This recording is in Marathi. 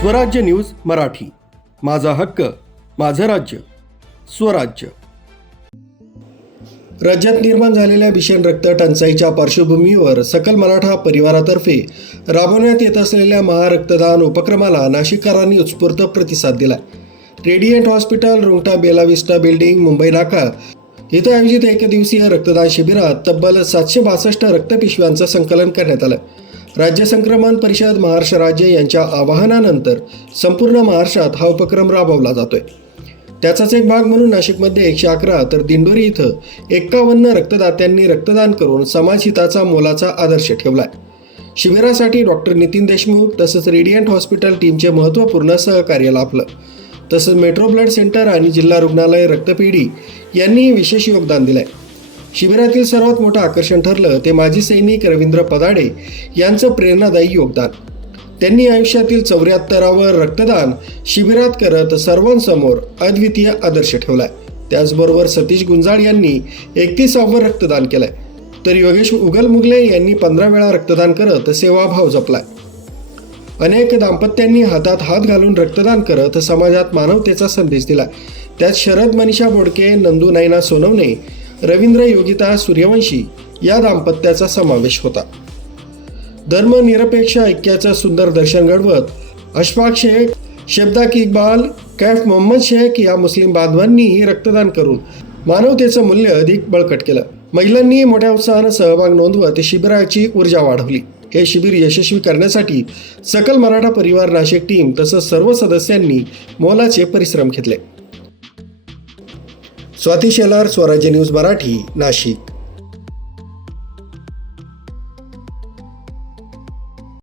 स्वराज्य न्यूज मराठी माझा हक्क माझं राज्य स्वराज्य राज्यात निर्माण झालेल्या भीषण रक्त टंचाईच्या पार्श्वभूमीवर सकल मराठा परिवारातर्फे राबवण्यात येत असलेल्या महारक्तदान उपक्रमाला नाशिककरांनी उत्स्फूर्त प्रतिसाद दिला radiant hospital Rungta Bellavista building Mumbai Naka इथं आयोजित एकदिवसीय रक्तदान शिबिरात तब्बल सातशे बासष्ट रक्तपिशव्यांचं संकलन करण्यात आलं राज्य संक्रमण परिषद महाराष्ट्र राज्य यांच्या आवाहनानंतर संपूर्ण महाराष्ट्रात हा उपक्रम राबवला जातोय त्याचाच एक भाग म्हणून नाशिकमध्ये एकशे अकरा तर दिंडोरी इथं एक्कावन्न रक्तदात्यांनी रक्तदान करून समाजहिताचा मोलाचा आदर्श ठेवला शिबिरासाठी डॉक्टर नितीन देशमुख तसंच रेडियंट हॉस्पिटल टीमचे महत्त्वपूर्ण सहकार्य लाभलं तसंच मेट्रो ब्लड सेंटर आणि जिल्हा रुग्णालय रक्तपेढी यांनीही विशेष योगदान दिलंय आहे शिबिरातील सर्वात मोठं आकर्षण ठरलं ते माजी सैनिक रवींद्र पदाडे यांचं प्रेरणादायी योगदान त्यांनी आयुष्यातील चौऱ्याहत्तरावर रक्तदान शिबिरात करत सर्वांसमोर अद्वितीय आदर्श ठेवलाय त्याचबरोबर सतीश गुंजाळ यांनी एकतीसावर रक्तदान केलंय तर योगेश उगल मुगले यांनी पंधरा वेळा रक्तदान करत सेवाभाव जपलाय अनेक दाम्पत्यांनी हातात हात घालून रक्तदान करत समाजात मानवतेचा संदेश दिला त्यात शरद मनीषा बोडके नंदू नैना सोनवणे रवींद्र योगिता सूर्यवंशी या दाम्पत्याचा समावेश होता धर्मनिरपेक्ष ऐक्याचं सुंदर दर्शन घडवत अशफाक शेख शब्दाक इक्बाल कैफ मोहम्मद शेख या मुस्लिम बांधवांनीही रक्तदान करून मानवतेचं मूल्य अधिक बळकट केलं महिलांनी मोठ्या उत्साहानं सहभाग नोंदवत शिबिराची ऊर्जा वाढवली हे शिबिर यशस्वी करण्यासाठी सकल मराठा परिवार नाशिक टीम तसंच सर्व सदस्यांनी मोलाचे परिश्रम घेतले स्वाती शेलार स्वराज्य न्यूज मराठी नाशिक